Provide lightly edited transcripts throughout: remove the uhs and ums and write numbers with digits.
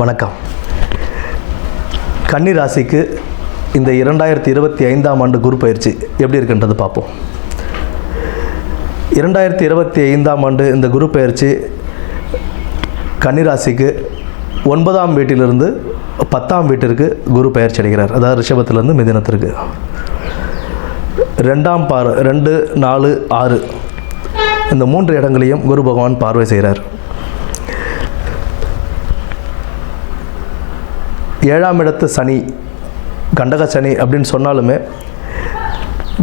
வணக்கம். கன்னி ராசிக்கு இந்த 2025ஆம் ஆண்டு குரு பயிற்சி எப்படி இருக்குன்றது பார்ப்போம். 2025ஆம் ஆண்டு இந்த குரு பயிற்சி கன்னி ராசிக்கு 9ஆம் வீட்டிலிருந்து 10ஆம் வீட்டிற்கு குரு பயிற்சி அடைகிறார். அதாவது ரிஷபத்திலிருந்து மிதுனத்திற்கு 2ஆம் 2, 4, 6 இந்த 3 இடங்களையும் குரு பகவான் பார்வை செய்கிறார். 7ஆம் இடத்து சனி, கண்டக சனி அப்படின்னு சொன்னாலுமே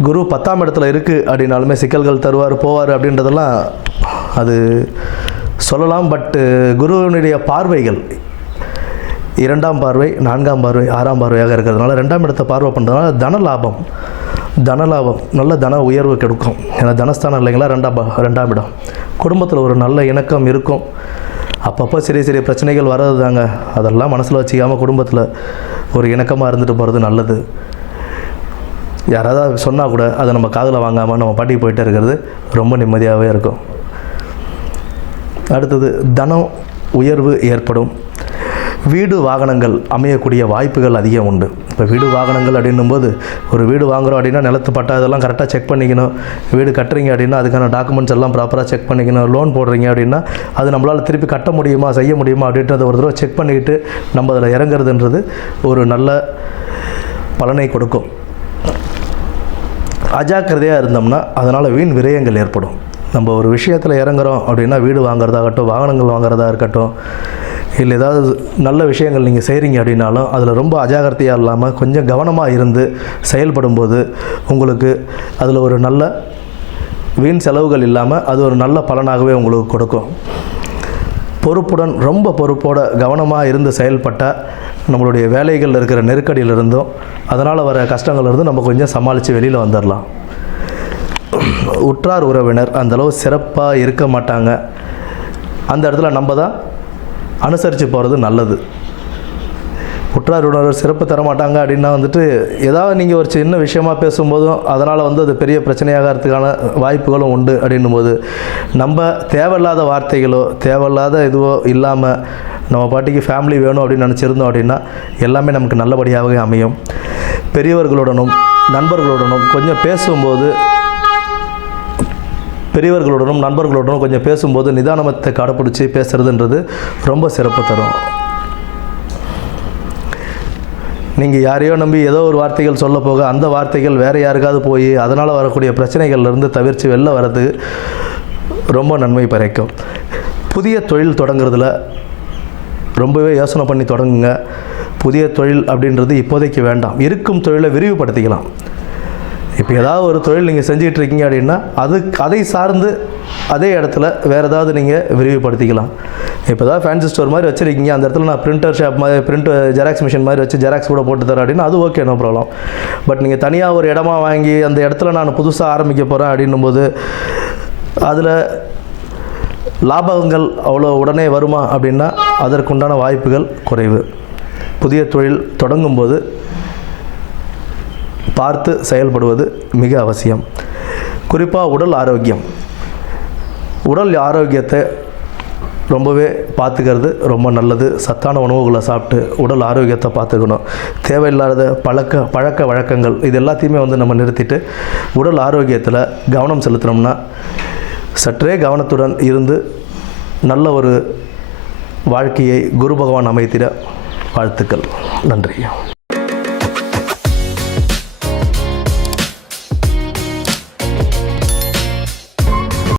குரு 10ஆம் இடத்துல இருக்குது அப்படின்னாலுமே சிக்கல்கள் தருவார் போவார் அப்படின்றதெல்லாம் அது சொல்லலாம். பட்டு குருவினுடைய பார்வைகள் 2ஆம் பார்வை, 4ஆம் பார்வை, 6ஆம் பார்வையாக இருக்கிறதுனால 2ஆம் இடத்தை பார்வை பண்ணுறதுனால தனலாபம் நல்ல தன உயர்வு கிடைக்கும். ஏன்னா தனஸ்தானம் இல்லைங்களா 2ஆம் இடம். குடும்பத்தில் ஒரு நல்ல இணக்கம் இருக்கும். அப்பப்போ சிறிய பிரச்சனைகள் வர்றது தாங்க, அதெல்லாம் மனசில் வச்சுக்காமல் குடும்பத்தில் ஒரு இணக்கமாக இருந்துட்டு போகிறது நல்லது. யாராவது சொன்னால் கூட அதை நம்ம காதில் வாங்காமல் நம்ம பாட்டிக்கு போயிட்டே இருக்கிறது ரொம்ப நிம்மதியாகவே இருக்கும். அடுத்தது தனம் உயர்வு ஏற்படும். வீடு வாகனங்கள் அமையக்கூடிய வாய்ப்புகள் அதிகம் உண்டு. இப்போ வீடு வாகனங்கள் அப்படின்னும்போது ஒரு வீடு வாங்குகிறோம் அப்படின்னா நிலத்து பட்டா இதெல்லாம் கரெக்டாக செக் பண்ணிக்கணும். வீடு கட்டுறீங்க அப்படின்னா அதுக்கான டாக்குமெண்ட்ஸ் எல்லாம் ப்ராப்பராக செக் பண்ணிக்கணும். லோன் போடுறீங்க அப்படின்னா அது நம்மளால் திருப்பி கட்ட முடியுமா செய்ய முடியுமா அப்படின்றத ஒரு தடவை செக் பண்ணிக்கிட்டு நம்ம அதில் இறங்குறதுன்றது ஒரு நல்ல பலனை கொடுக்கும். அஜாக்கிரதையாக இருந்தோம்னா அதனால் வீண் விரயங்கள் ஏற்படும். நம்ம ஒரு விஷயத்தில் இறங்குறோம் அப்படின்னா வீடு வாங்குறதாகட்டும், வாகனங்கள் வாங்குறதா இருக்கட்டும், இல்லை ஏதாவது நல்ல விஷயங்கள் நீங்கள் செய்கிறீங்க அப்படின்னாலும் அதில் ரொம்ப அஜாக்கிரதையாக இல்லாமல் கொஞ்சம் கவனமாக இருந்து செயல்படும்போது உங்களுக்கு அதில் ஒரு நல்ல வீண் செலவுகள் இல்லாமல் அது ஒரு நல்ல பலனாகவே உங்களுக்கு கொடுக்கும். பொறுப்புடன் ரொம்ப பொறுப்போடு கவனமாக இருந்து செயல்பட்டால் நம்மளுடைய வேலைகளில் இருக்கிற நெருக்கடியிலிருந்தும் அதனால் வர கஷ்டங்கள்லேருந்து நம்ம கொஞ்சம் சமாளித்து வெளியில் வந்துடலாம். உற்றார் உறவினர் அந்தளவு சிறப்பாக இருக்க மாட்டாங்க. அந்த இடத்துல நம்ம தான் அனுசரித்து போகிறது நல்லது. உற்றார் உறவினர் சிறப்பு தர மாட்டாங்க அப்படின்னா ஏதாவது நீங்கள் ஒரு சின்ன விஷயமாக பேசும்போதும் அதனால் அது பெரிய பிரச்சனையாகிறதுக்கான வாய்ப்புகளும் உண்டு. அப்படின்னும் போது நம்ம தேவையில்லாத வார்த்தைகளோ தேவையில்லாத இதுவோ இல்லாமல் நம்ம பாட்டிக்கு ஃபேமிலி வேணும் அப்படின்னு நினச்சிருந்தோம் அப்படின்னா எல்லாமே நமக்கு நல்லபடியாகவே அமையும். பெரியவர்களுடனும் நண்பர்களுடனும் கொஞ்சம் பேசும்போது கொஞ்சம் பேசும்போது நிதானத்தை கடைப்பிடிச்சி பேசுகிறதுன்றது ரொம்ப சிறப்பு தரும். நீங்கள் யாரையோ நம்பி ஏதோ ஒரு வார்த்தைகள் சொல்ல போக அந்த வார்த்தைகள் வேறு யாருக்காவது போய் அதனால் வரக்கூடிய பிரச்சனைகள்லேருந்து தவிர்த்து வெளில வர்றது ரொம்ப நன்மை பறைக்கும். புதிய தொழில் தொடங்குறதுல ரொம்பவே யோசனை பண்ணி தொடங்குங்க. புதிய தொழில் அப்படின்றது இப்போதைக்கு வேண்டாம். இருக்கும் தொழிலை விரிவுபடுத்திக்கலாம். இப்போ ஏதாவது ஒரு தொழில் நீங்கள் செஞ்சுக்கிட்டு இருக்கீங்க அப்படின்னா அதை சார்ந்து அதே இடத்துல வேறு ஏதாவது நீங்கள் விரிவுபடுத்திக்கலாம். இப்போ ஏதாவது ஃபேன்சி ஸ்டோர் மாதிரி வச்சுருக்கீங்க, அந்த இடத்துல நான் பிரிண்டர் ஷாப் மாதிரி ஜெராக்ஸ் மிஷின் மாதிரி வச்சு ஜெராக்ஸ் கூட போட்டு தரேன் அப்படின்னா அது ஓகே, நோ ப்ராப்ளம். பட் நீங்கள் தனியாக ஒரு இடமா வாங்கி அந்த இடத்துல நான் புதுசாக ஆரம்பிக்க போகிறேன் அப்படின்னும்போது அதில் லாபங்கள் அவ்வளோ உடனே வருமா அப்படின்னா அதற்குண்டான வாய்ப்புகள் குறைவு. புதிய தொழில் தொடங்கும்போது பார்த்து செயல்படுவது மிக அவசியம். குறிப்பாக உடல் ஆரோக்கியத்தை ரொம்பவே பார்த்துக்கிறது ரொம்ப நல்லது. சத்தான உணவுகளை சாப்பிட்டு உடல் ஆரோக்கியத்தை பார்த்துக்கணும். தேவையில்லாத பழக்க வழக்கங்கள் இது எல்லாத்தையுமே நம்ம நிறுத்திட்டு உடல் ஆரோக்கியத்தில் கவனம் செலுத்தினோம்னா சற்றே கவனத்துடன் இருந்து நல்ல ஒரு வாழ்க்கையை குரு பகவான் அமைத்திட வாழ்த்துக்கள். நன்றி.